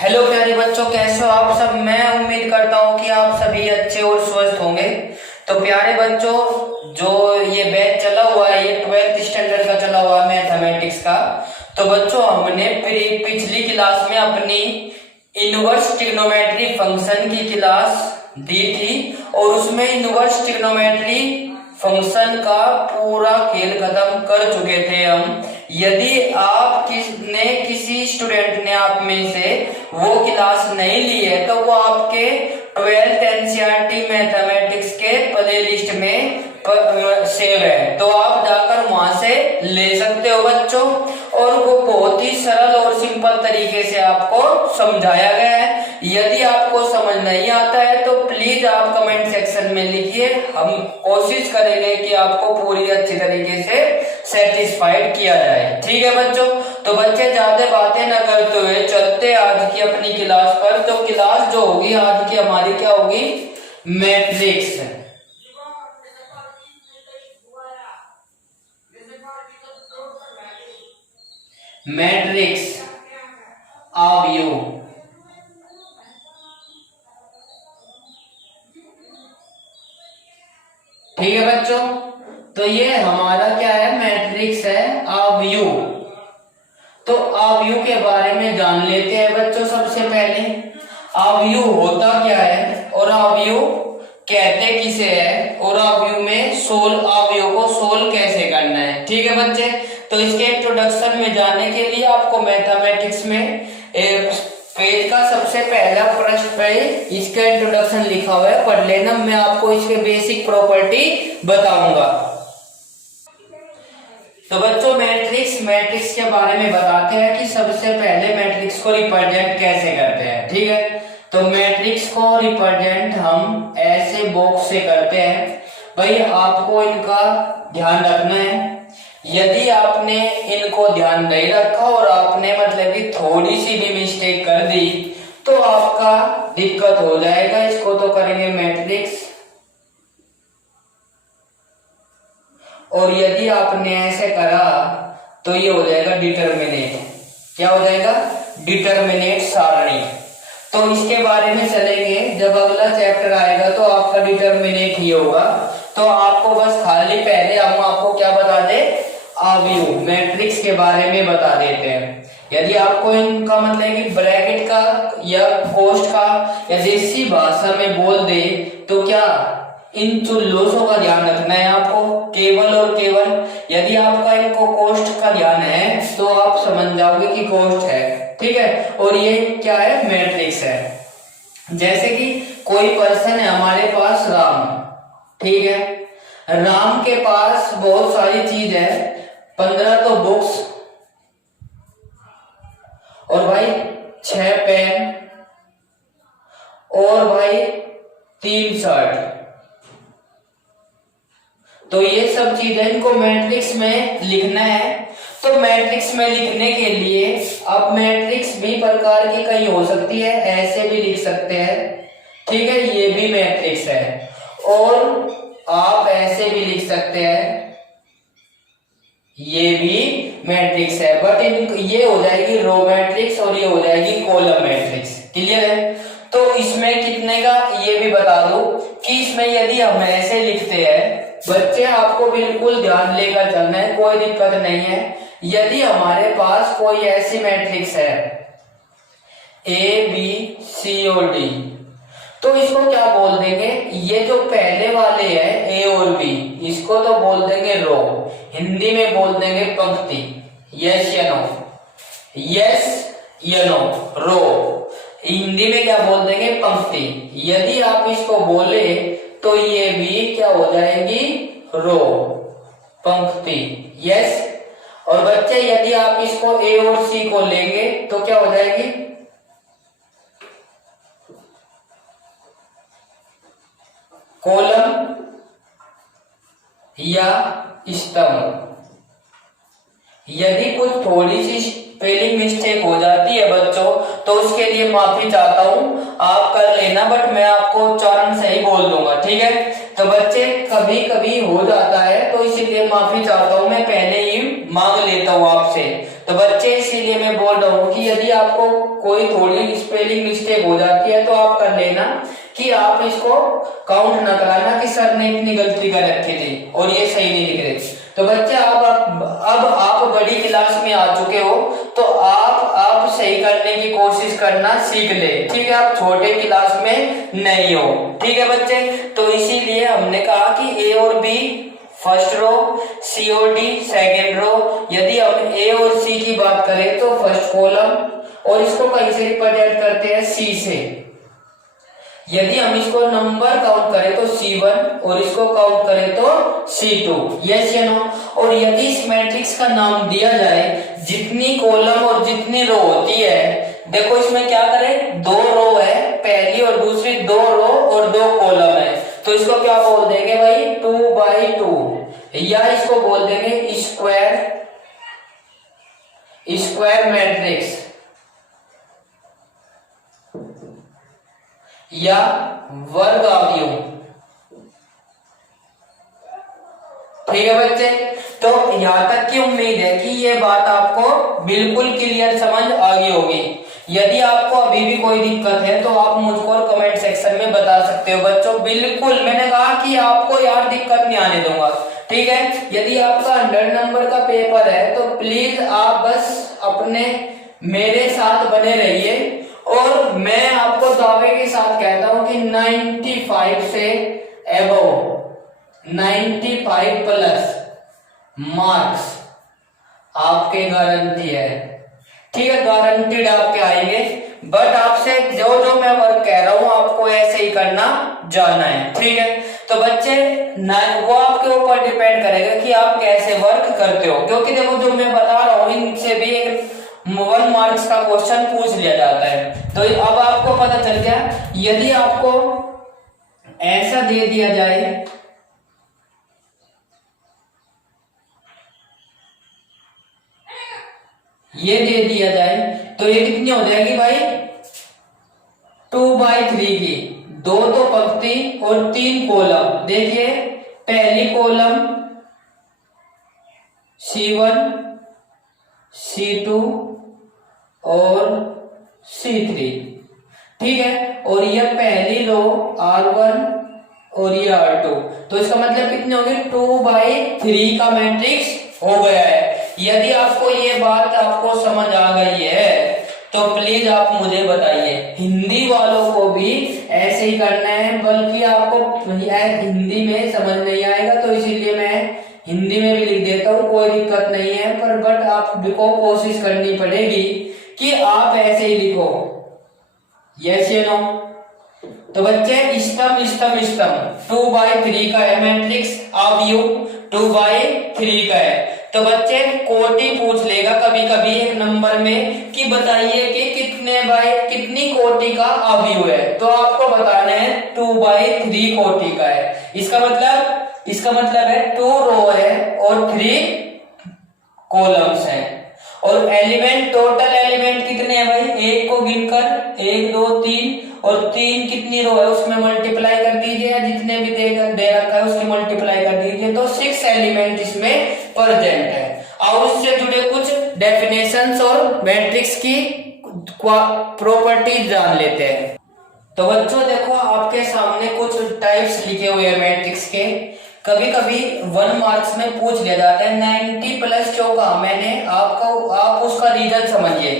Hello प्यारे बच्चों, कैसे हो आप सब। मैं उम्मीद करता हूँ कि आप सभी अच्छे और स्वस्थ होंगे। तो प्यारे बच्चों, जो ये बैच चला हुआ है ये 12th स्टैंडर्ड का चला हुआ है मैथमेटिक्स का। तो बच्चों, हमने पिछली क्लास में अपनी इनवर्स ट्रिग्नोमेट्री फंक्शन की क्लास दी थी और उसमें इनवर्स ट्रिग्नोमेट्री फंक्शन का पूरा खेल खत्म कर चुके थे हम। यदि आप किसी स्टूडेंट ने आप में से वो क्लास नहीं ली है तो वो आपके 12th एनसीईआरटी मैथमेटिक्स के प्ले लिस्ट में सेव है, तो आप जाकर वहां से ले सकते हो बच्चों। और वो बहुत ही सरल और सिंपल तरीके से आपको समझाया गया है। यदि आपको समझ नहीं आता है तो प्लीज आप कमेंट सेक्शन में लिखिए, हम कोशिश करेंगे कि आपको पूरी अच्छी तरीके से सेटिस्फाइड किया जाए। ठीक है बच्चों, तो बच्चे ज्यादा बातें न करते हुए चलते आज की अपनी क्लास पर। तो क्लास जो होगी आज की हमारी क्या होगी, मैट्रिक्स। मैट्रिक्स अवयव। ठीक है बच्चों, तो ये हमारा क्या है, मैट्रिक्स है अवयव। तो अवयव के बारे में जान लेते हैं बच्चों। सबसे पहले अवयव होता क्या है और अवयव कहते किसे है और अवयव में अवयव को सोल्व कैसे करना है। ठीक है बच्चे, तो इसके इंट्रोडक्शन में जाने के लिए आपको मैथमेटिक्स में पेज का सबसे पहला पृष्ठ पे इसका इंट्रोडक्शन लिखा हुआ है, पढ़ लेना। मैं आपको इसके बेसिक प्रॉपर्टी बताऊंगा। तो बच्चों, मैट्रिक्स के बारे में बताते हैं कि सबसे पहले मैट्रिक्स को रिप्रेजेंट कैसे करते हैं। ठीक है, तो मैट्रिक्स को रिप्रेजेंट हम ऐसे बॉक्स से करते हैं। भाई आपको इनका ध्यान रखना है। यदि आपने इनको ध्यान नहीं रखा और आपने मतलब कि थोड़ी सी भी मिस्टेक कर दी तो आपका दिक्कत हो जाएगा। इसको तो करेंगे मैट्रिक्स, और यदि आपने ऐसे करा तो ये हो जाएगा डिटरमिनेट। क्या हो जाएगा, डिटरमिनेट सारणी। तो इसके बारे में चलेंगे, जब अगला चैप्टर आएगा तो आपका डिटरमिनेट ही होगा। तो आपको बस खाली पहले हम आपको क्या बता दे, अवयव मैट्रिक्स के बारे में बता देते हैं। यदि आपको इनका मतलब कि ब्रैकेट का या कोष्ठ का या देसी भाषा में बोल दे तो क्या, इन चुल्लोसों का ध्यान रखना है आपको केवल और केवल। यदि आपका इनको कोष्ठ का ध्यान है तो आप समझ जाओगे कि कोष्ठ है। ठीक है, और ये क्या है, मैट्रिक्स है। जैसे कि कोई पर्सन है हमारे पास, राम। ठीक है, राम के पास बहुत सारी चीज है, 15 तो बुक्स और भाई 6 पेन और भाई 3 शर्ट। तो ये सब चीजें इनको मैट्रिक्स में लिखना है। तो मैट्रिक्स में लिखने के लिए अब मैट्रिक्स भी प्रकार की कई हो सकती है, ऐसे भी लिख सकते हैं। ठीक है, ये भी मैट्रिक्स है और आप ऐसे भी लिख सकते हैं, ये भी मैट्रिक्स है। बट ये हो जाएगी रो मैट्रिक्स और ये हो जाएगी कॉलम मैट्रिक्स। क्लियर है, तो इसमें कितने का ये भी बता दो कि इसमें यदि हम ऐसे लिखते हैं बच्चे, आपको बिल्कुल ध्यान लेकर चलना है, कोई दिक्कत नहीं है। यदि हमारे पास कोई ऐसी मैट्रिक्स है ए बी सी और डी, तो इसको क्या बोल देंगे, ये जो पहले वाले हैं ए और बी, इसको तो बोल देंगे रो, हिंदी में बोल देंगे पंक्ति। यस या नो, यस या नो, रो हिंदी में क्या बोल देंगे, पंक्ति। यदि आप इसको बोले तो ये भी क्या हो जाएगी, रो, पंक्ति। यस, और बच्चे यदि आप इसको ए और सी को लेंगे तो क्या हो जाएगी, कॉलम या स्तंभ। यदि कुछ थोड़ी सी स्पेलिंग मिस्टेक हो जाती है बच्चों, तो उसके लिए माफी चाहता हूँ, आप कर लेना, बट मैं आपको उच्चारण सही बोल दूंगा, ठीक है। तो बच्चे कभी कभी हो जाता है, तो इसीलिए माफी चाहता हूँ, मैं पहले ही मांग लेता हूँ आपसे। तो बच्चे इसीलिए मैं बोल रहा हूँ कि यदि आपको कोई थोड़ी स्पेलिंग मिस्टेक हो जाती है तो आप कर लेना, कि आप इसको काउंट ना कराना कि सर ने इतनी गलती कर रखी थी और ये सही नहीं लिख रहे। तो बच्चे अब आप बड़ी क्लास में आ चुके हो, तो आप सही करने की कोशिश करना सीख ले, ठीक है। आप छोटे क्लास में नहीं हो, ठीक है बच्चे। तो इसीलिए हमने कहा कि ए और बी फर्स्ट रो, सी और डी सेकेंड रो। यदि हम ए और सी की बात करें तो फर्स्ट कॉलम, और इसको कहीं से रिप्रेजेंट करते हैं सी से। यदि हम इसको नंबर काउंट करें तो C1 और इसको काउंट करें तो C2, यस या नो। और यदि इस मैट्रिक्स का नाम दिया जाए, जितनी कॉलम और जितनी रो होती है, देखो इसमें क्या करें, 2 रो है पहली और दूसरी, 2 रो और 2 कॉलम है, तो इसको क्या बोल देंगे भाई, 2x2, या इसको बोल देंगे स्क्वायर मैट्रिक्स या वर्ग आव्यूह, ठीक है बच्चे। तो यहां तक की उम्मीद है कि ये बात आपको बिल्कुल क्लियर समझ आ गई होगी। यदि आपको अभी भी कोई दिक्कत है तो आप मुझको कमेंट सेक्शन में बता सकते हो बच्चों, बिल्कुल मैंने कहा कि आपको यार दिक्कत नहीं आने दूंगा, ठीक है। यदि आपका 100 नंबर का पेपर है तो प्लीज आप बस अपने मेरे साथ बने रहिए, और मैं आपको दावे के साथ कहता हूं कि 95 से एबव, 95 प्लस मार्क्स आपके गारंटी है, ठीक है, गारंटीड आपके आएंगे। बट आपसे जो मैं वर्क कह रहा हूं आपको ऐसे ही करना जाना है, ठीक है। तो बच्चे वो आपके ऊपर डिपेंड करेगा कि आप कैसे वर्क करते हो, क्योंकि देखो जो मैं बता रहा हूं इनसे भी एक 1 मार्क्स का क्वेश्चन पूछ लिया जाता है। तो अब आपको पता चल गया, यदि आपको ऐसा दे दिया जाए, ये दे दिया जाए, तो ये कितनी हो जाएगी भाई, 2/3 की, 2 तो पंक्ति और 3 कॉलम। देखिए पहली कॉलम C1, C2 और C3, ठीक है। और ये पहली रो R1 और ये R2, तो इसका मतलब कितने हो गए, 2/3 का मैट्रिक्स हो गया है। यदि आपको ये बात आपको समझ आ गई है तो प्लीज आप मुझे बताइए। हिंदी वालों को भी ऐसे ही करना है, बल्कि आपको हिंदी में समझ नहीं आएगा तो इसीलिए मैं हिंदी में भी लिख देता हूँ, कोई दिक्कत नहीं है, पर बट आपको कोशिश करनी पड़ेगी कि आप ऐसे ही लिखो, यस या नो। तो बच्चे स्टम 2/3 का है मैट्रिक्स, आव्यूह 2/3 का है। तो बच्चे कोटि पूछ लेगा कभी कभी एक नंबर में कि बताइए कि कितनी कोटि का आव्यूह है, तो आपको बताना है 2/3 कोटि का है। इसका मतलब है 2 रो है और 3 कॉलम्स हैं। और एलिमेंट, टोटल एलिमेंट कितने हैं भाई, 1 को गिनकर 1 2 3, और 3 कितनी रो है उसमें मल्टीप्लाई कर दीजिए, जितने भी दे रखा है उसकी मल्टीप्लाई कर दीजिए, तो 6 एलिमेंट इसमें प्रेजेंट है। और उससे जुड़े कुछ डेफिनेशंस और मैट्रिक्स की प्रॉपर्टीज जान लेते हैं। तो बच्चों देखो आपके सामने कुछ टाइप्स लिखे हुए हैं मैट्रिक्स के। कभी कभी 1 मार्क्स में पूछ लिया जाता है 90 प्लस क्यों कहा मैंने, आप उसका रीजन समझिए।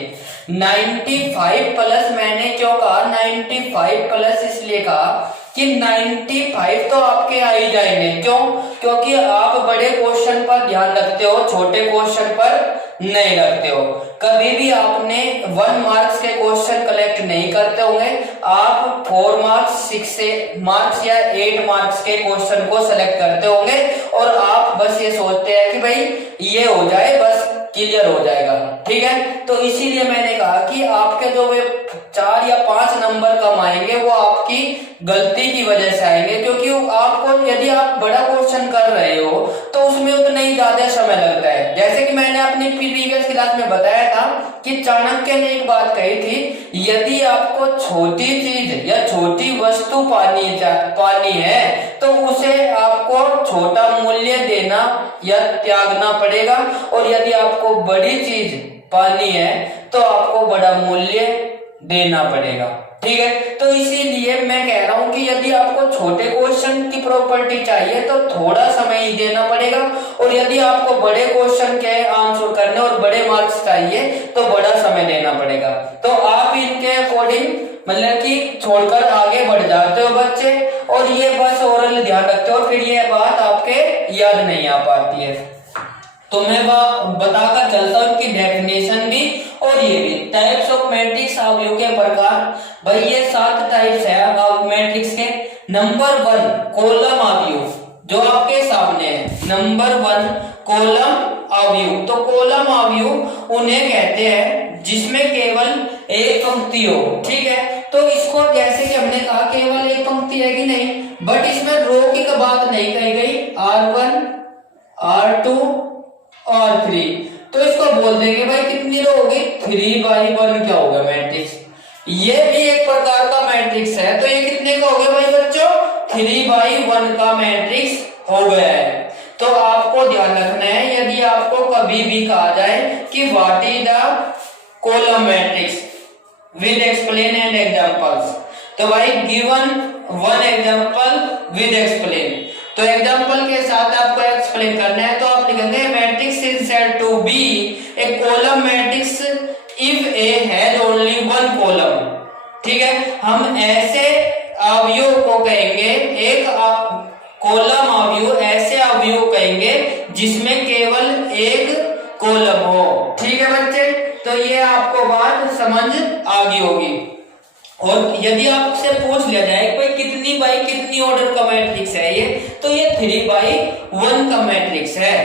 95 प्लस मैंने क्यों कहा, 95 प्लस इसलिए कहा कि 95 तो आपके आ ही जाएंगे, क्यों, क्योंकि आप बड़े क्वेश्चन पर ध्यान रखते हो, छोटे क्वेश्चन पर नहीं रखते हो। कभी भी आपने 1 मार्क्स के क्वेश्चन कलेक्ट नहीं करते होंगे, आप 4 मार्क्स 6 मार्क्स या 8 मार्क्स के क्वेश्चन को सेलेक्ट करते होंगे, और आप बस ये सोचते हैं कि भाई ये हो जाए, बस क्लियर हो जाएगा। ठीक है, तो इसीलिए मैंने कहा कि आपके जो वे 4 या 5 नंबर कम आएंगे वो आपकी गलती की वजह से आएंगे, क्योंकि आपको यदि आप बड़ा क्वेश्चन कर रहे हो तो उसमें उतना ही ज्यादा समय लगता है। जैसे कि मैंने अपनी प्रीवियस क्लास में बताया था कि चाणक्य ने एक बात कही थी, यदि आपको छोटी चीज या छोटी वस्तु पानी है तो उसे आपको छोटा मूल्य देना या त्यागना पड़ेगा, और यदि आपको बड़ी चीज पानी है तो आपको बड़ा मूल्य देना पड़ेगा। ठीक है, तो इसीलिए मैं कह रहा हूं कि यदि आपको छोटे क्वेश्चन की प्रॉपर्टी चाहिए तो थोड़ा समय ही देना पड़ेगा, और यदि आपको बड़े क्वेश्चन के आंसर करने और बड़े मार्क्स चाहिए तो बड़ा समय देना पड़ेगा। तो आप इनके अकॉर्डिंग मतलब कि छोड़कर आगे बढ़ जाते हो बच्चे, और ये बस ओरल ध्यान रखते हो, फिर ये बात आपके याद नहीं आ पाती है। तो मैं बताकर चलता हूँ कि डेफिनेशन भी और ये भी टाइप्स ऑफ मैट्रिक्स, अवयव के प्रकार। भाई ये 7 टाइप्स है मैट्रिक्स के। नंबर 1 कॉलम अवयव, जो आपके सामने है। नंबर 1 कॉलम अवयव। तो कॉलम अवयव उन्हें कहते हैं जिसमें केवल एक पंक्ति हो। ठीक है, तो इसको जैसे कि हमने कहा केवल एक पंक्ति है कि नहीं, बट इसमें रो की बात नहीं कही गई, R1 R2 और 3, तो इसको बोल देंगे भाई कितनी रो होगी, 3/1 क्या होगा मैट्रिक्स। ये भी एक प्रकार का मैट्रिक्स है, तो ये कितने का हो गया भाई बच्चों, 3/1 का मैट्रिक्स हो गया है। तो आपको ध्यान रखना है, यदि आपको कभी भी कहा जाए कि what is the column matrix with explain and examples, तो भाई given one example with explain, तो एग्जांपल के साथ आपको एक्सप्लेन करना है। तो आप लिखेंगे matrix is said to be a column matrix if A has only 1 column. ठीक है, हम ऐसे अवयव को कहेंगे, एक कॉलम अवयव ऐसे अवयव कहेंगे जिसमें केवल एक कॉलम हो। ठीक है बच्चे, तो ये आपको बात समझ आ गई होगी। और यदि आपसे पूछ लिया जाए कोई कितनी बाई कितनी ऑर्डर का मैट्रिक्स है ये, तो ये 3/1 का मैट्रिक्स है।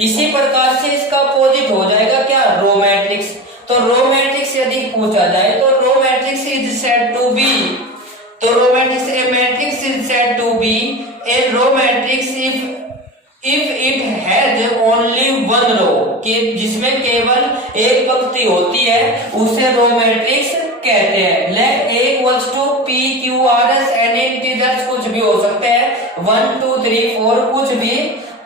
इसी प्रकार से इसका अपोजिट हो जाएगा क्या, रो मैट्रिक्स। तो रो मैट्रिक्स यदि पूछा जाए तो row matrix is said to be, तो row matrix a matrix is said to be a row matrix if it has only 1 row, कि जिसमें केवल एक पंक्ति होती है उसे रो मैट्रिक्स कहते हैं। Let A equals to P Q R S any integers, कुछ भी हो सकते हैं, 1 2 3 4 कुछ भी।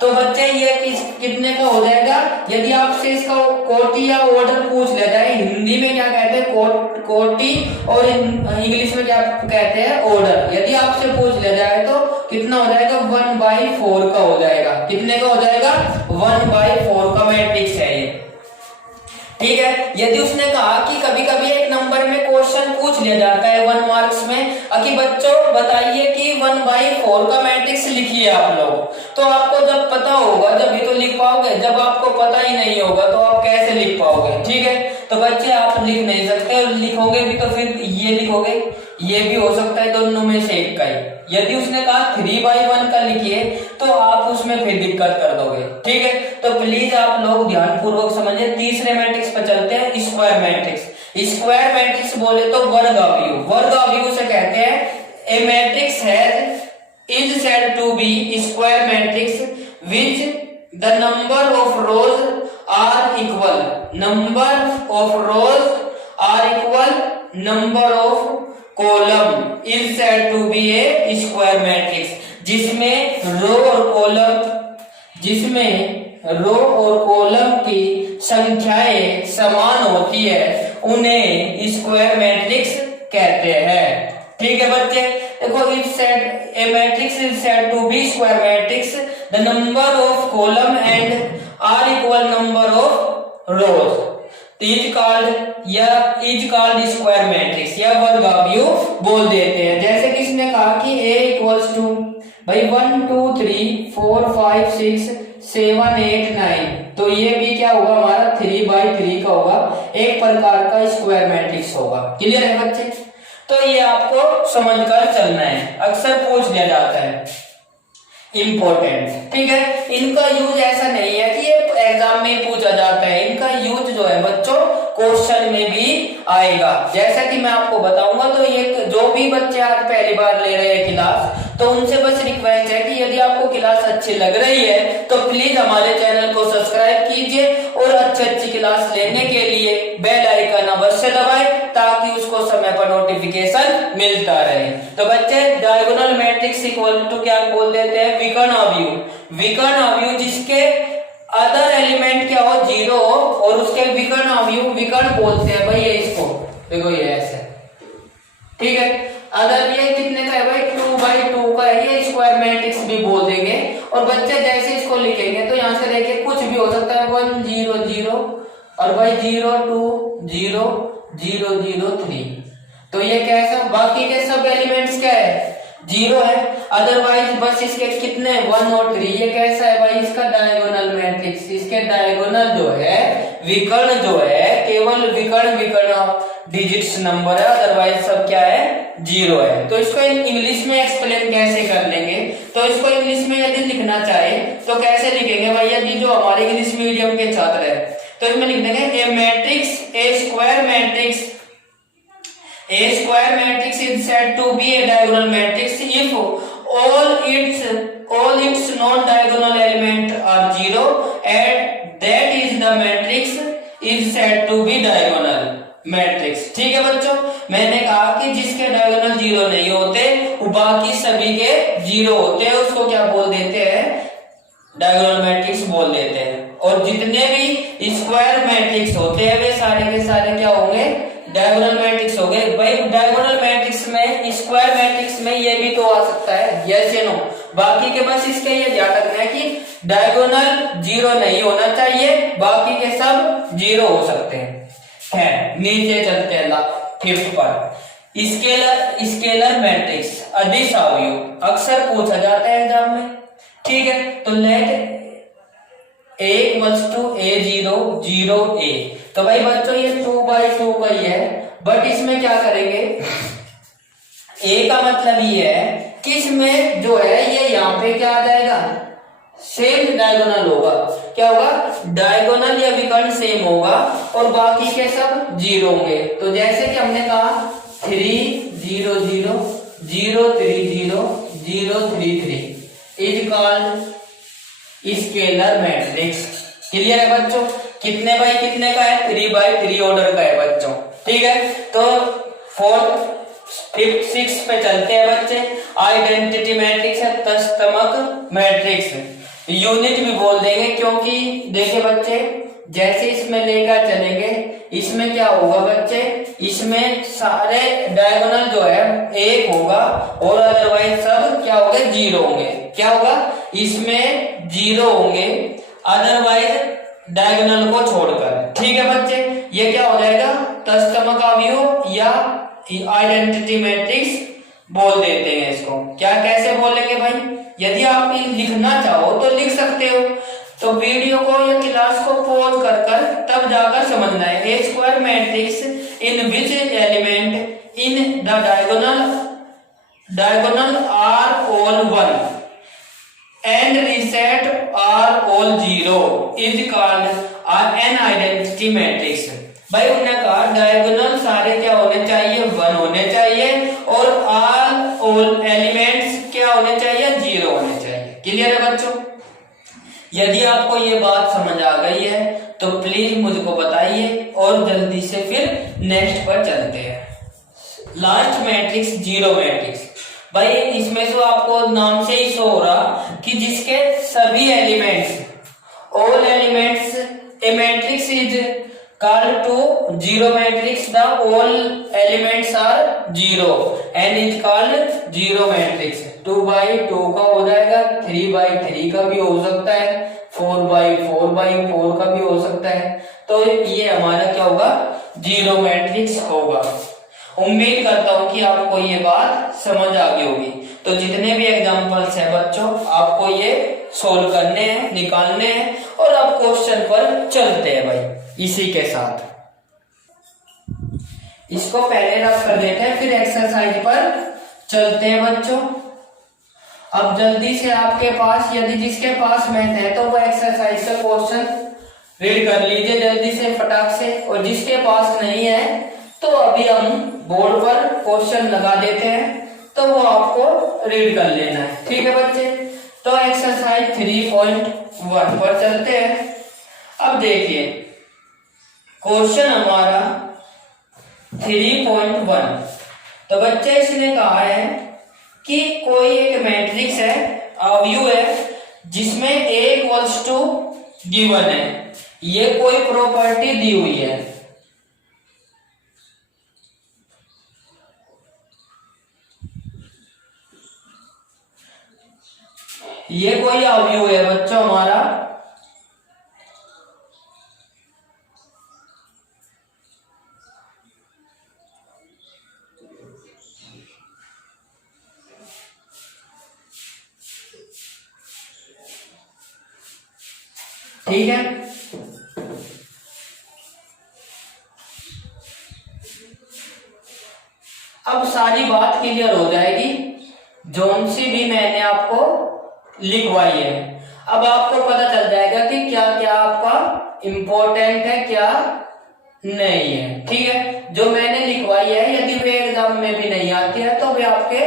तो बच्चे ये कितने का हो जाएगा, यदि आपसे इसका कोटि या ऑर्डर पूछ लिया जाए, हिंदी में क्या कहते हैं कोटि, और इंग्लिश में क्या कहते हैं ऑर्डर, यदि आपसे पूछ लिया जाए तो कितना हो जाएगा, 1/4 का हो जाएगा। कितने का हो जाएगा, 1/4 का मैट्रिक्स है ये। ठीक है, यदि उसने कहा कि कभी कभी एक नंबर में क्वेश्चन पूछ लिया जाता है 1 मार्क्स में कि बच्चों बताइए कि 1/4 का मैट्रिक्स लिखिए आप लोग, तो आपको जब पता होगा जब भी तो लिख पाओगे, जब आपको पता ही नहीं होगा तो आप कैसे लिख पाओगे। ठीक है, तो बच्चे आप लिख नहीं सकते, लिखोगे भी तो फिर ये लिखोगे, ये भी हो सकता है दोनों में से एक का ही। यदि उसने कहा 3/1 का लिखिए तो आप उसमें फिर दिक्कत कर दोगे। ठीक है, तो प्लीज आप लोग ध्यान पूर्वक समझिए। तीसरे मैट्रिक्स पर चलते हैं, स्क्वायर मैट्रिक्स। स्क्वायर मैट्रिक्स बोले तो वर्ग अवयव, वर्ग अवयव से कहते हैं a matrix has is said to be square matrix which the number of rows are equal, number of rows are equal number of column is said to be a square matrix, जिसमें row और column की संख्याएं समान होती है उन्हें square matrix कहते हैं। ठीक है बच्चे, देखो if said a matrix is said to be square matrix the number of column and are equal number of rows is called square matrix या वर्ग अवयव बोल देते हैं। जैसे किसने कहा कि A इक्वल्स टू भाई 1 2 3 4 5 6 7 8 9, तो ये भी क्या होगा हमारा 3/3 का होगा, एक प्रकार का स्क्वायर मैट्रिक्स होगा। क्लियर है बच्चे, तो ये आपको समझकर चलना है, अक्सर पूछ लिया जाता है, इंपॉर्टेंट। ठीक है, इनका यूज ऐसा नहीं है कि ये एग्जाम में पूछा जाता है, इनका यूज जो है बच्चों क्वेश्चन में भी आएगा। जैसा कि मैं आपको बताऊंगा, तो ये जो भी बच्चे आज पहली बार ले रहे हैं क्लास, तो उनसे बस रिक्वेस्ट है कि यदि आपको क्लास अच्छी लग रही है तो प्लीज हमारे चैनल को सब्सक्राइब कीजिए और अच्छी क्लास लेने के लिए बेल आइकन अवश्य दबाएं ताकि उसको समय पर नोटिफिकेशन मिलता रहे। तो बच्चे डायगोनल मैट्रिक्स इक्वल टू क्या बोल देते हैं, विकर्ण अवयव। विकर्ण अवयव जिसके अदर एलिमेंट क्या हो, जीरो हो, और उसके विकर्ण अवयव विकर्ण बोलते हैं भाई। ये इसको देखो, ये ऐसे, ठीक है। अगर ये कितने का है भाई, 2/2 का है, ये स्क्वायर मैट्रिक्स भी बोल देंगे। और बच्चे जैसे इसको लिखेंगे तो यहाँ से देखिए कुछ भी हो सकता है, 1 0 0 और भाई 0 2 0 0 0 3। तो ये कैसा, बाकी के सब एलिमेंट्स क्या है, जीरो है। अदरवाइज बस इसके कितने 1 और 3। ये कैसा है भाई, इसका डायगोनल मैट्रिक्स, इसके डायगोनल जो है विकर्ण जो है, केवल विकर्ण डिजिट्स नंबर है, अदरवाइज सब क्या है, जीरो है। तो इसको इंग्लिश में एक्सप्लेन कैसे कर लेंगे, तो इसको इंग्लिश में यदि लिखना चाहे तो कैसे लिखेंगे भाई, यदि जो हमारे इंग्लिश मीडियम के छात्र है तो इसमें लिख देंगे a matrix, a square matrix, A square matrix is said to be a diagonal matrix if all its non-diagonal element are zero, and that is the matrix is said to be diagonal matrix। ठीक है बच्चों, मैंने कहा कि जिसके diagonal zero नहीं होते वो बाकी सभी के जीरो होते हैं, उसको क्या बोल देते हैं, डायगोनल मैट्रिक्स बोल देते हैं। और जितने भी स्क्वायर मैट्रिक्स होते हैं वे सारे के सारे क्या होंगे, डायगोनल मैट्रिक्स हो गए। भाई डायगोनल मैट्रिक्स में, स्क्वायर मैट्रिक्स में ये भी तो आ सकता है, यस या नो। बाकी के बस इसके ये ध्यान रखना है कि डायगोनल जीरो नहीं होना चाहिए, बाकी के सब जीरो हो सकते हैं। नीचे चलते हैं 5th पर, स्केलर मैट्रिक्स, अदिश अवयव, अक्सर पूछा जाता है एग्जाम में, ठीक है। तो late A equals to A0 0 A। तो भाई बच्चों ये 2/2 का ही है, बट इसमें क्या करेंगे, A का मतलब ये है कि इसमें जो है ये यहाँ पे क्या आ जाएगा, सेम डायगोनल होगा। क्या होगा, डायगोनल या विकर्ण सेम होगा और बाकी के सब जीरो होंगे। तो जैसे कि हमने कहा 3 0 0 0 3 0 0 3 3 is called scalar matrix. Clear है बच्चों, कितने बाई कितने का है, 3/3 ऑर्डर का है बच्चों, ठीक है। तो 4th 5th 6th पे चलते हैं बच्चे। आइडेंटिटी मैट्रिक्स है, तस्तमक मैट्रिक्स, यूनिट भी बोल देंगे क्योंकि देखिए बच्चे जैसे इसमें लेकर चलेंगे, इसमें क्या होगा बच्चे, इसमें सारे डायगोनल जो है 1 होगा और अदरवाइज सब क्या होंगे, जीरो होंगे। क्या होगा, इसमें जीरो होंगे अदरवाइज डायगोनल को छोड़कर, ठीक है बच्चे। ये क्या हो जाएगा, तस्तमक अवयव या आइडेंटिटी मैट्रिक्स बोल देते हैं इसको। क्या कैसे बोलेंगे भाई, यदि आप लिखना चाहो तो लिख सकते हो, तो वीडियो को या क्लास को पॉज कर तब जाकर समझना है। A square matrix in which element in the diagonal are all 1 and reset are all 0 is called an identity matrix। भाई उन्होंने कहा डायगोनल सारे क्या होने चाहिए, 1 होने चाहिए और ऑल एलिमेंट्स क्या होने चाहिए, 0 होने चाहिए। क्लियर है बच्चों, यदि आपको ये बात समझ आ गई है तो प्लीज मुझको बताइए और जल्दी से फिर नेक्स्ट पर चलते हैं। Last matrix, zero matrix. भाई इसमें तो आपको नाम से ही शो हो रहा कि जिसके सभी elements, all elements, a matrix is called to zero matrix, the all elements are zero and is called zero matrix. 2/2 का हो जाएगा, 3/3 का भी हो सकता है, 4/4 का भी हो सकता है। तो ये हमारा क्या होगा, जीरो मैट्रिक्स होगा। उम्मीद करता हूं कि आपको ये बात समझ आ गई होगी। तो जितने भी एग्जांपल्स हैं बच्चों, आपको ये सोल्व करने हैं, निकालने हैं और अब क्वेश्चन पर चलते हैं भाई। इसी के साथ इसको पहले रफ कर देते हैं, फिर एक्सरसाइज पर चलते हैं बच्चों। अब जल्दी से आपके पास, यदि जिसके पास मैथ है तो वो एक्सरसाइज का क्वेश्चन रीड कर लीजिए जल्दी से फटाक से। और जिसके पास नहीं है तो अभी हम बोर्ड पर क्वेश्चन लगा देते हैं, तो वो आपको रीड कर लेना है। ठीक है बच्चे, तो एक्सरसाइज 3.1 पर चलते हैं। अब देखिए क्वेश्चन हमारा 3.1। तो बच्चे इसने कहा है कि कोई एक मैट्रिक्स है, अवयव है, जिसमें A गिवन है, ये कोई प्रॉपर्टी दी हुई है। ये कोई अवयव है बच्चों हमारा, ठीक है। अब सारी बात क्लियर हो जाएगी जोन सी भी मैंने आपको लिखवाई है। अब आपको पता चल जाएगा कि क्या क्या आपका इंपॉर्टेंट है, क्या नहीं है। ठीक है, जो मैंने लिखवाई है यदि वे एग्जाम में भी नहीं आती है तो वे आपके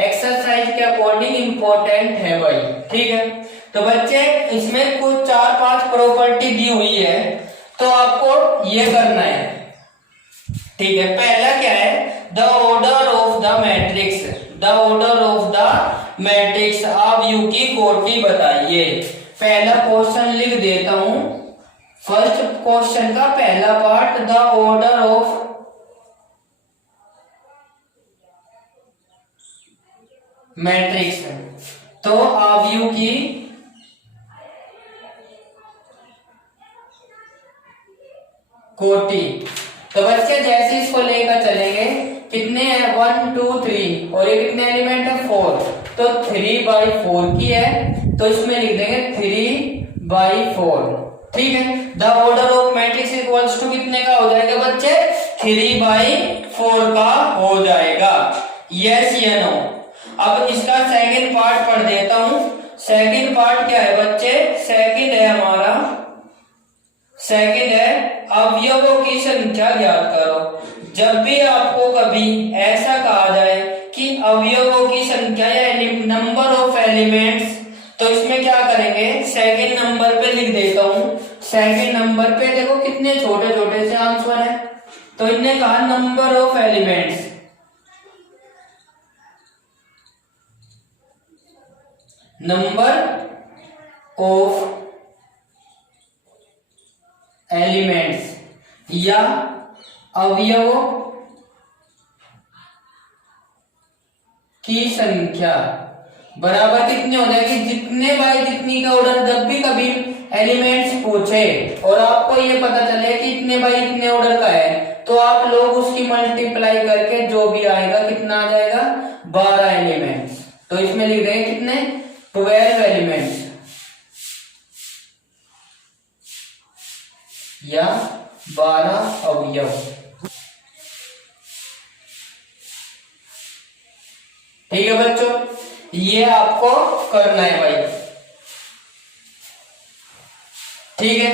एक्सरसाइज के अकॉर्डिंग इंपॉर्टेंट है भाई। ठीक है, तो बच्चे इसमें कुछ 4-5 प्रॉपर्टी दी हुई है, तो आपको ये करना है। ठीक है, पहला क्या है, the order of the matrix, the order of the matrix, आप यू की कोटि बताइए। पहला क्वेश्चन लिख देता हूं, फर्स्ट क्वेश्चन का पहला part, the order of matrix, तो आप यू की कोटि। तो बच्चे जैसे इसको लेकर चलेंगे, कितने हैं 1 2 3 और ये कितने एलिमेंट है 4, तो 3/4 की है, तो इसमें लिख देंगे 3/4। ठीक है, the order of matrix equals to कितने का हो जाएगा बच्चे, 3/4 का हो जाएगा। यस या नो। अब इसका सेकंड पार्ट पढ़ देता हूं। सेकंड पार्ट क्या है बच्चे, सेकंड है हमारा, सेकंड है अवयवों की संख्या ज्ञात करो। जब भी आपको कभी ऐसा कहा जाए कि अवयवों की संख्या या नंबर ऑफ एलिमेंट्स, तो इसमें क्या करेंगे, सेकंड नंबर पे लिख देता हूं। सेकंड नंबर पे देखो कितने छोटे छोटे से आंसर है, तो इन्हें कहा number of elements, number of elements या अवयवों की संख्या बराबर कितने हो जाएगी, जितने बाई जितनी का ऑर्डर। जब भी कभी एलिमेंट्स पूछे और आपको ये पता चले कि इतने बाई इतने ऑर्डर का है, तो आप लोग उसकी मल्टीप्लाई करके जो भी आएगा कितना आ जाएगा, 12 एलिमेंट्स। तो इसमें लिख देंगे कितने, 12 एलिमेंट्स या 12 अवयव। ठीक है बच्चों, ये आपको करना है भाई। ठीक है,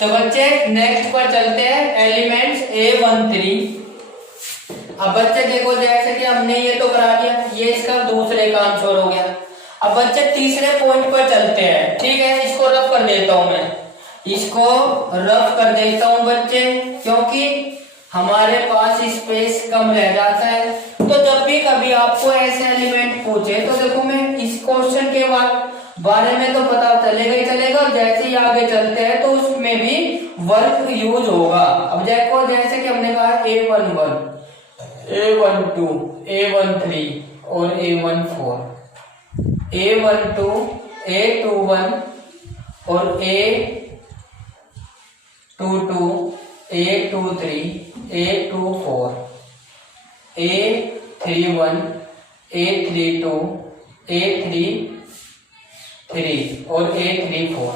तो बच्चे नेक्स्ट पर चलते हैं, एलिमेंट्स A13। अब बच्चे देखो जैसे कि हमने ये तो करा दिया, ये इसका दूसरे का आंसर हो गया। अब बच्चे तीसरे पॉइंट पर चलते हैं। ठीक है, इसको रफ कर देता हूं मैं, इसको रफ कर देता हूं बच्चे, क्योंकि हमारे पास स्पेस कम रह जाता है। तो जब भी कभी आपको ऐसे एलिमेंट पूछे, तो देखो मैं इस क्वेश्चन के बारे में तो पता चलेगा ही चलेगा, जैसे ही आगे चलते हैं तो उसमें भी वर्क यूज होगा। अब देखो जैसे कि हमने कहा A11, A12, A13 और A14, A12, A21 और A22, A23, A24, A31, A32, A33 और A34।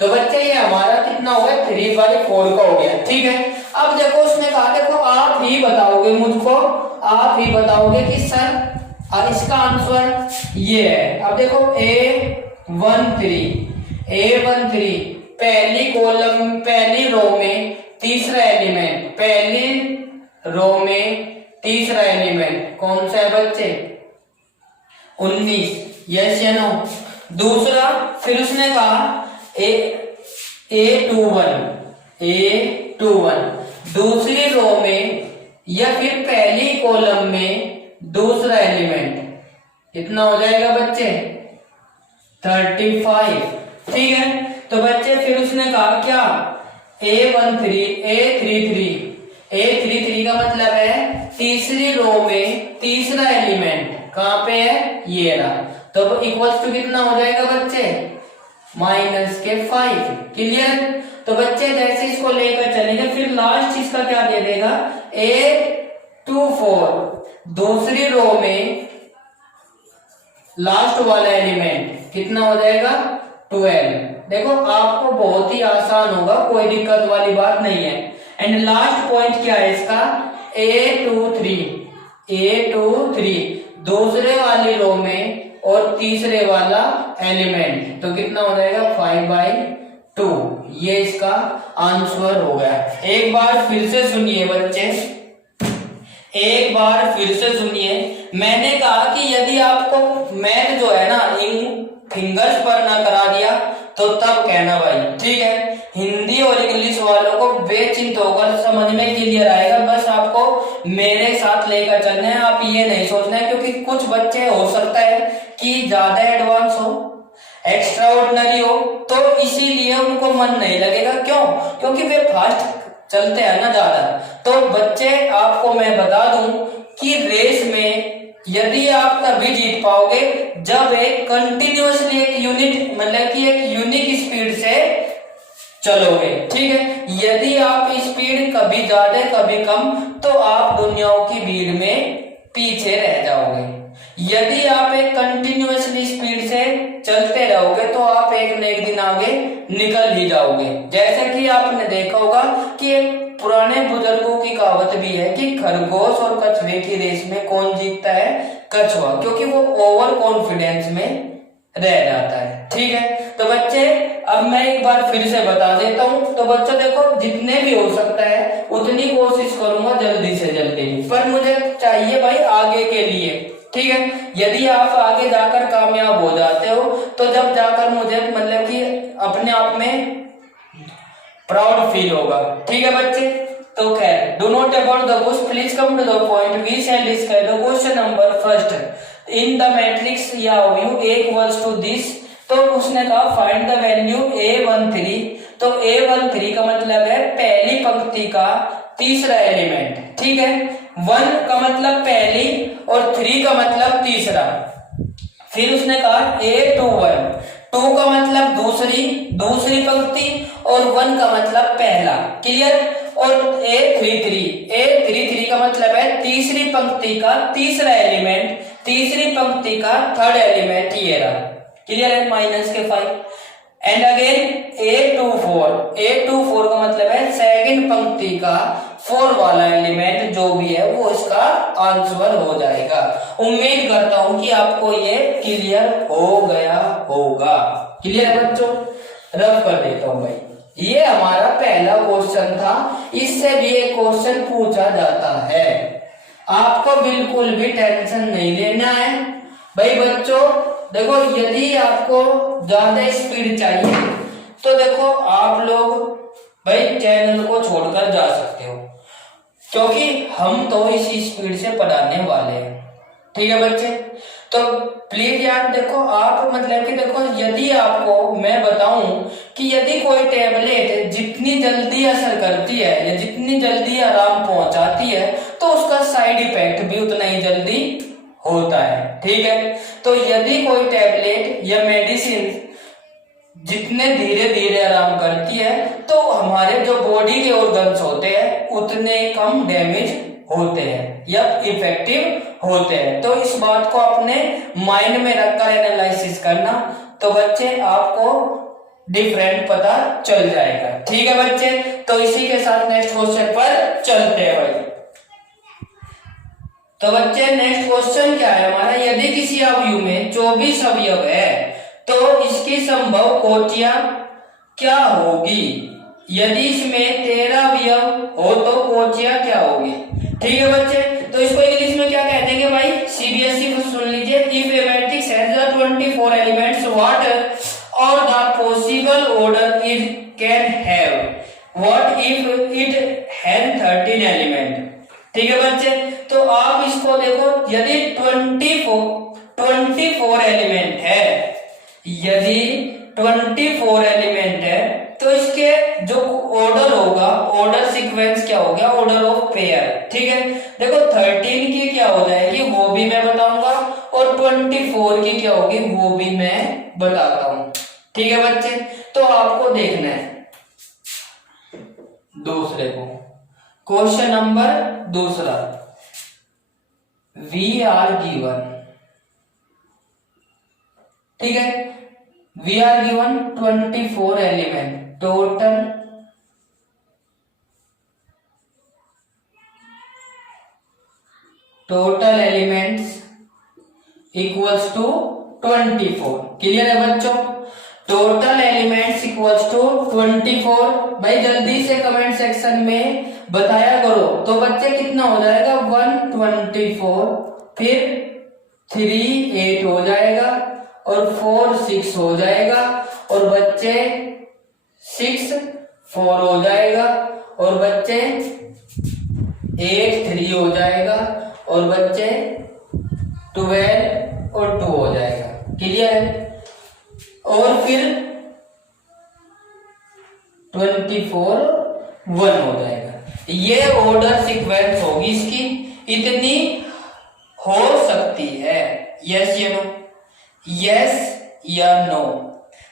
तो बच्चे ये हमारा कितना हो गया, 3/4 का हो गया। ठीक है, अब देखो उसने कहा, देखो आप ही बताओगे मुझको, आप ही बताओगे कि सर इसका आंसर ये है। अब देखो A13 पहली रो में तीसरा एलिमेंट, पहली रो में तीसरा एलिमेंट कौन सा है बच्चे? 19। यस या नो? दूसरा, फिर उसने कहा A21 दूसरी रो में या फिर पहली कॉलम में दूसरा एलिमेंट कितना हो जाएगा बच्चे? 35। ठीक है, तो बच्चे फिर उसने कहा क्या? A33 का मतलब है तीसरी रो में तीसरा एलिमेंट कहां पे है? ये रहा। तो इक्वल्स टू कितना हो जाएगा बच्चे? -5। क्लियर? तो बच्चे जैसे इसको लेकर चलेंगे, फिर लास्ट इसका क्या दे देगा? A24 दूसरी रो में लास्ट वाला एलिमेंट कितना हो जाएगा? 12। देखो आपको बहुत ही आसान होगा, कोई दिक्कत वाली बात नहीं है। एंड लास्ट पॉइंट क्या है इसका? A23 दूसरे वाली रो में और तीसरे वाला एलिमेंट, तो कितना हो जाएगा? 5/2। ये इसका आंसर हो गया। एक बार फिर से सुनिए बच्चे, एक बार फिर से सुनिए। मैंने कहा कि यदि आपको मैथ जो है ना इन फिंगर्स पर ना करा दिया तो तब कहना भाई, ठीक है? हिंदी और इंग्लिश वालों को बेचिंत होकर समझ में क्लियर आएगा, बस आपको मेरे साथ लेकर चलना है। आप ये नहीं सोचना है, क्योंकि कुछ बच्चे हो सकता है कि ज्यादा एडवांस हो, एक्स्ट्रा ऑर्डिनरी हो, तो इसीलिए उनको मन नहीं लगेगा। क्यों? क्योंकि वे फास्ट चलते हैं ना ज्यादा। तो बच्चे आपको मैं बता दूं कि रेस में यदि आप तभी जीत पाओगे जब एक कंटिन्यूअसली एक यूनिट मतलब कि एक यूनिक स्पीड से चलोगे, ठीक है? यदि आप स्पीड कभी ज्यादा कभी कम, तो आप दुनियाओं की भीड़ में पीछे रह जाओगे। यदि आप एक कंटिन्यूअसली स्पीड से चलते रहोगे तो आप एक न एक दिन आगे निकल ही जाओगे। जैसे कि आपने देखा होगा कि एक पुराने बुजुर्गों की कहावत भी है कि खरगोश और कछुए की रेस में कौन जीतता है? कछुआ, क्योंकि वो ओवर कॉन्फिडेंस में रह जाता है। ठीक है, तो बच्चे अब मैं एक बार फिर से बता देता हूँ। तो बच्चों देखो, जितने भी हो सकता है उतनी कोशिश करूंगा जल्दी से जल्दी, पर मुझे चाहिए भाई आगे के लिए। ठीक है, यदि आप आगे जाकर कामयाब हो जाते हो तो जब जाकर मुझे मतलब कि अपने आप में प्राउड फील होगा। ठीक है बच्चे, तो खैर do not about the books, please come to the point. We shall discuss the question number first in the matrix या view A equals to this. तो उसने कहा फाइंड द वैल्यू A13। तो A13 का मतलब है पहली पंक्ति का तीसरा एलिमेंट। ठीक है, 1 का मतलब पहली और 3 का मतलब तीसरा। फिर उसने कहा A21, 2 का मतलब दूसरी पंक्ति और 1 का मतलब पहला। क्लियर? और A33 का मतलब है तीसरी पंक्ति का तीसरा एलिमेंट, तीसरी पंक्ति का थर्ड एलिमेंट ये रहा। क्लियर है? -5। एंड अगेन A24 का मतलब है सेकंड पंक्ति का 4 वाला एलिमेंट जो भी है वो इसका आंसर हो जाएगा। उम्मीद करता हूं कि आपको ये क्लियर हो गया होगा। क्लियर है बच्चों? रफ कर देता हूं भाई। ये हमारा पहला क्वेश्चन था, इससे भी एक क्वेश्चन पूछा जाता है। आपको बिल्कुल भी टेंशन नहीं लेना है भाई बच्चों। देखो, यदि आपको ज्यादा स्पीड चाहिए तो देखो आप लोग भाई चैनल को छोड़कर जा सकते हो, क्योंकि हम तो इसी स्पीड से पढ़ाने वाले हैं। ठीक है बच्चे, तो प्लीज यार देखो, आप मतलब कि देखो, यदि आपको मैं बताऊं कि यदि कोई टेबलेट जितनी जल्दी असर करती है या जितनी जल्दी आराम पहुंचाती है तो उसका साइड इफेक्ट भी उतना ही जल्दी होता है। ठीक है, तो यदि कोई टेबलेट या मेडिसिन जितने धीरे धीरे आराम करती है तो हमारे जो बॉडी के ऑर्गन्स होते हैं उतने कम डैमेज होते हैं या इफेक्टिव होते हैं। तो इस बात को अपने माइंड में रखकर एनालिसिस करना, तो बच्चे आपको डिफरेंट पता चल जाएगा। ठीक है बच्चे, तो इसी के साथ नेक्स्ट क्वेश्चन पर चलते हैं भाई। तो बच्चे नेक्स्ट क्वेश्चन क्या है हमारा? यदि किसी अवयव में 24 अवयव है तो इसकी संभव कोटियां क्या होगी? यदि इसमें 13 अवयव हो तो कोटियां क्या होगी? ठीक है बच्चे, तो इसको इंग्लिश में क्या कहते हैं भाई? सीबीएसई को सुन लीजिए, if a matrix has the 24 elements what are the possible order it can have, what if it has 13 element. ठीक है बच्चे, तो आप इसको देखो, यदि 24 एलिमेंट है, यदि 24 एलिमेंट है तो इसके जो ऑर्डर होगा, ऑर्डर सीक्वेंस क्या हो गया? Order of pair. ठीक है, देखो 13 की क्या हो जाएगी वो भी मैं बताऊंगा, और 24 की क्या होगी वो भी मैं बताता हूं। ठीक है बच्चे, तो आपको देखना है दूसरे को, क्वेश्चन नंबर दूसरा, वी आर गिवन, ठीक है, we are given 24 element, total elements equals to 24। Clear है बच्चों? Total elements equals to 24। भाई जल्दी से कमेंट सेक्शन में बताया करो। तो बच्चे कितना हो जाएगा? 124, फिर 3 8 हो जाएगा, और 4 6 हो जाएगा, और बच्चे 6 4 हो जाएगा, और बच्चे 8 3 हो जाएगा, और बच्चे 12 और 2 हो जाएगा। क्लियर है? और फिर 24 1 हो जाएगा। ये ऑर्डर सीक्वेंस होगी इसकी, इतनी हो सकती है। यस या नो? यस या नो?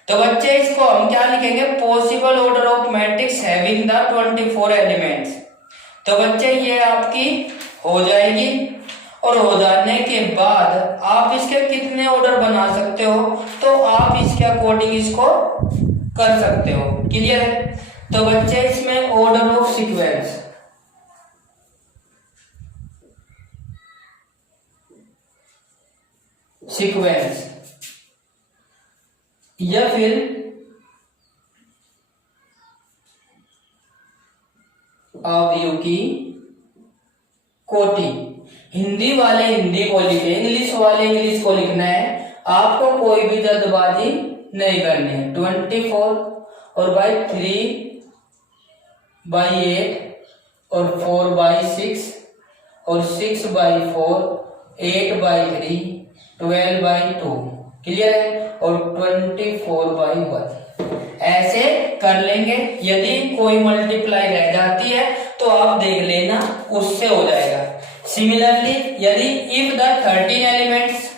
तो बच्चे इसको हम क्या लिखेंगे? Possible order of matrix having the 24 elements. तो बच्चे ये आपकी हो जाएगी, और हो जाने के बाद आप इसके कितने ऑर्डर बना सकते हो, तो आप इसके अकॉर्डिंग इसको कर सकते हो। क्लियर है? तो बच्चे इसमें ऑर्डर ऑफ सीक्वेंस, या फिर अवयव की कोटि, हिंदी वाले हिंदी को लिखे, इंग्लिश वाले इंग्लिश को लिखना है। आपको कोई भी जल्दबाजी नहीं करनी है। 24 और बाई 3/8 और 4/6 और 6/4, 8/3, 12/2। क्लियर है? और 24/1 ऐसे कर लेंगे। यदि कोई मल्टीप्लाई रह जाती है तो आप देख लेना, उससे हो जाएगा। सिमिलरली यदि इफ द 13 एलिमेंट्स,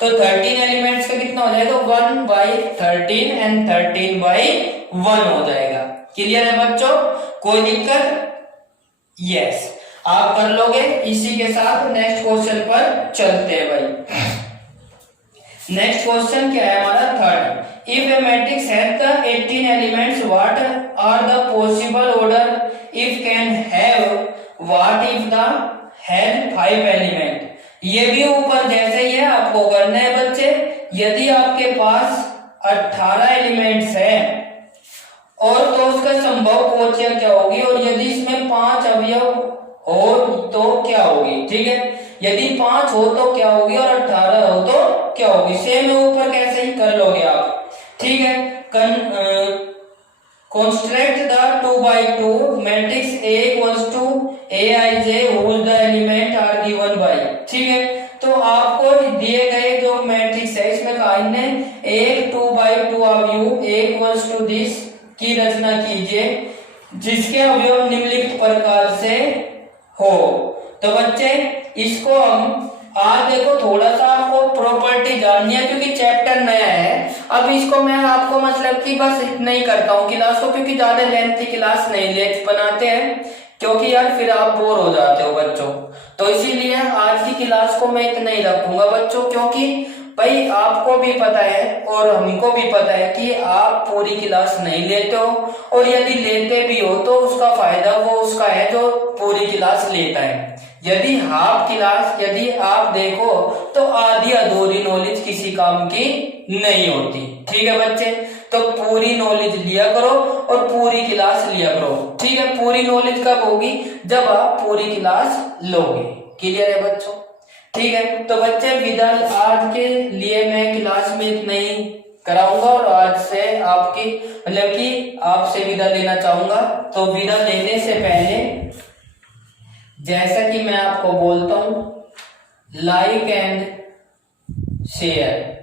तो 13 एलिमेंट्स का कितना हो जाएगा? 1/13 एंड 13/1 हो जाएगा। क्लियर है बच्चों? कोई दिक्कत? यस, आप कर लोगे। इसी के साथ नेक्स्ट क्वेश्चन पर चलते हैं भाई। नेक्स्ट क्वेश्चन क्या है हमारा? Third, if a matrix has the 18 elements what are the possible order if can have, what if the has 5 element. ये भी ऊपर जैसे ही है, आपको करना है बच्चे। यदि आपके पास 18 एलिमेंट्स है और तो उसका संभव कोटियां क्या होगी, और यदि इसमें 5 अवयव हो तो क्या होगी। ठीक है, यदि 5 हो तो क्या होगी, और 18 हो तो क्या होगी। सेम ऊपर कैसे ही कर लोगे आप। ठीक है, construct the 2x2 matrix A equals to Aij whose the element are given by। ठीक है, तो आपको दिए गए जो मैट्रिक्स है इसमें कहा ने एक 2x2 अवयव A equals to this की रचना कीजिए जिसके अवयव निम्नलिखित प्रकार से हो। तो बच्चे इसको हम आज देखो, थोड़ा सा आपको प्रॉपर्टी जाननी है क्योंकि चैप्टर नया है। अब इसको मैं आपको मतलब कि बस इतना ही करता हूँ क्लास को, क्योंकि ज्यादा लेंथी क्लास नहीं बनाते हैं, क्योंकि यार फिर आप बोर हो जाते हो बच्चों। तो इसीलिए आज की क्लास को मैं इतना ही रखूंगा बच्चों, क्योंकि भाई आपको भी पता है और हमको भी पता है कि आप पूरी क्लास नहीं लेते हो, और यदि लेते भी हो तो उसका फायदा वो उसका है जो पूरी क्लास लेता है। यदि हाफ क्लास यदि आप देखो तो आधी अधूरी नॉलेज किसी काम की नहीं होती। ठीक है बच्चे, तो पूरी नॉलेज लिया करो और पूरी क्लास लिया करो। ठीक है, पूरी नॉलेज कब होगी? जब आप पूरी क्लास लोगे। क्लियर है बच्चों? ठीक है, तो बच्चे विदा आज के लिए मैं क्लास में इतना ही कराऊंगा और आज से आपकी मतलब कि आपसे विदा लेना चाहूंगा। तो विदा लेने से पहले जैसा कि मैं आपको बोलता हूं, लाइक एंड शेयर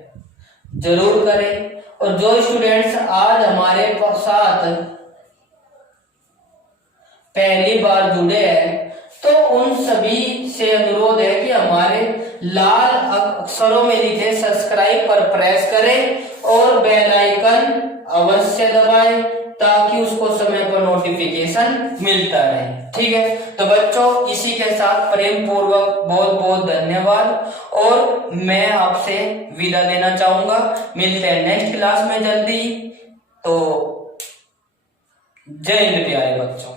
जरूर करें। और जो स्टूडेंट्स आज हमारे साथ पहली बार जुड़े हैं तो उन सभी से अनुरोध है कि हमारे लाल अक्षरों में लिखे सब्सक्राइब पर प्रेस करें और बेल आइकन अवश्य दबाएं ताकि उसको समय पर नोटिफिकेशन मिलता रहे। ठीक है, तो बच्चों इसी के साथ प्रेम पूर्वक बहुत बहुत धन्यवाद और मैं आपसे विदा लेना चाहूंगा। मिलते हैं नेक्स्ट क्लास में जल्दी। तो जय हिंद प्यारे बच्चों।